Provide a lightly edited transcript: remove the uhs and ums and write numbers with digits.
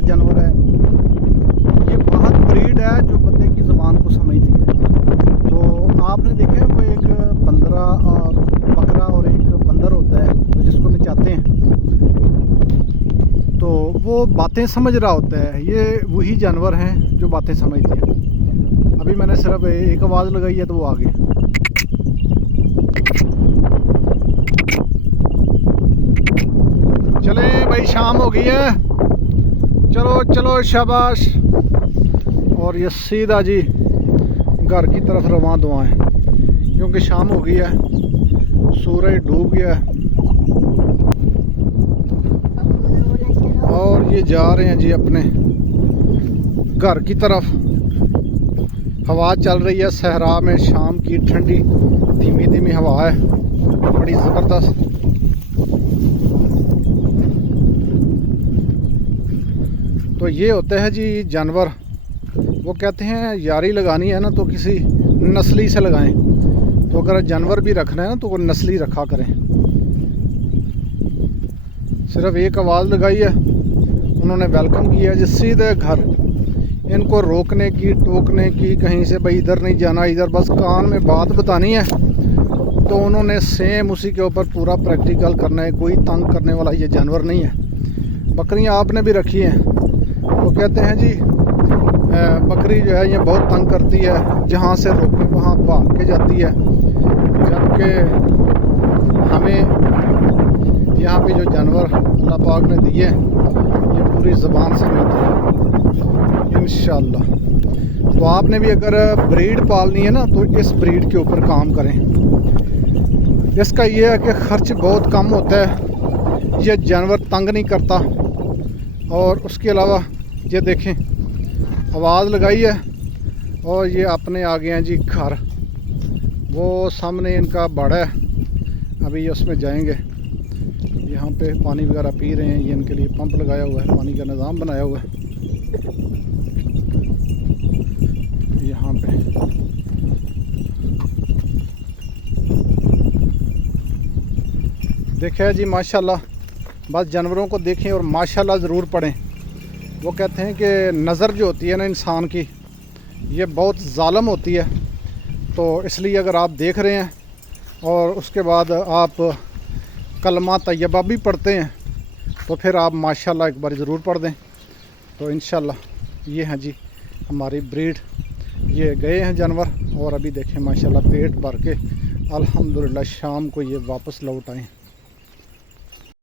समझदार जानवर है। ये वाहद ब्रीड है जो बंदे की ज़बान को समझती है। तो आपने देखा वो एक बकरा और एक बंदर होता है तो जिसको नचाते हैं, तो वो बातें समझ रहा होता है। ये वही जानवर हैं जो बातें समझते हैं। अभी मैंने सिर्फ एक आवाज़ लगाई है तो वो आ गए। चले भाई, शाम हो गई है, चलो चलो शाबाश। और ये सीधा जी घर की तरफ रवां दुआ है क्योंकि शाम हो गई है, सूरज डूब गया है। और ये जा रहे हैं जी अपने घर की तरफ। हवा चल रही है सहरा में, शाम की ठंडी धीमी धीमी हवा है, बड़ी ज़बरदस्त। तो ये होते हैं जी जानवर। वो कहते हैं यारी लगानी है ना तो किसी नस्ली से लगाएं। तो अगर जानवर भी रखना है ना तो वो नस्ली रखा करें। सिर्फ एक आवाज़ लगाई है, उन्होंने वेलकम किया जी सीधे घर। इनको रोकने की, टोकने की, कहीं से भाई इधर नहीं जाना, इधर बस कान में बात बतानी है, तो उन्होंने सेम उसी के ऊपर पूरा प्रैक्टिकल करना है। कोई तंग करने वाला ये जानवर नहीं है। बकरियां आपने भी रखी हैं, वो कहते हैं जी बकरी जो है ये बहुत तंग करती है, जहाँ से रोके वहाँ भाग के जाती है। जबकि हमें यहाँ पे जो जानवर अल्लाह पाक ने दिए ये पूरी ज़बान समझते हैं इंशाअल्लाह। तो आपने भी अगर ब्रीड पालनी है ना तो इस ब्रीड के ऊपर काम करें। इसका ये है कि ख़र्च बहुत कम होता है, ये जानवर तंग नहीं करता। और उसके अलावा ये देखें आवाज़ लगाई है और ये अपने आ गए हैं जी घर। वो सामने इनका बाड़ा है, अभी ये उसमें जाएंगे। यहाँ पे पानी वगैरह पी रहे हैं, ये इनके लिए पंप लगाया हुआ है, पानी का निज़ाम बनाया हुआ है यहाँ पे। देखें जी माशाल्लाह, बस जानवरों को देखें और माशाल्लाह ज़रूर पढ़ें। वो कहते हैं कि नज़र जो होती है ना इंसान की, ये बहुत ज़ालिम होती है। तो इसलिए अगर आप देख रहे हैं और उसके बाद आप कलमा तैयबा भी पढ़ते हैं तो फिर आप माशाल्लाह एक बार ज़रूर पढ़ दें। तो इंशाल्लाह ये हैं जी हमारी ब्रीड। ये गए हैं जानवर और अभी देखें माशाल्लाह पेट भर के अल्हम्दुलिल्लाह शाम को ये वापस लौट आए।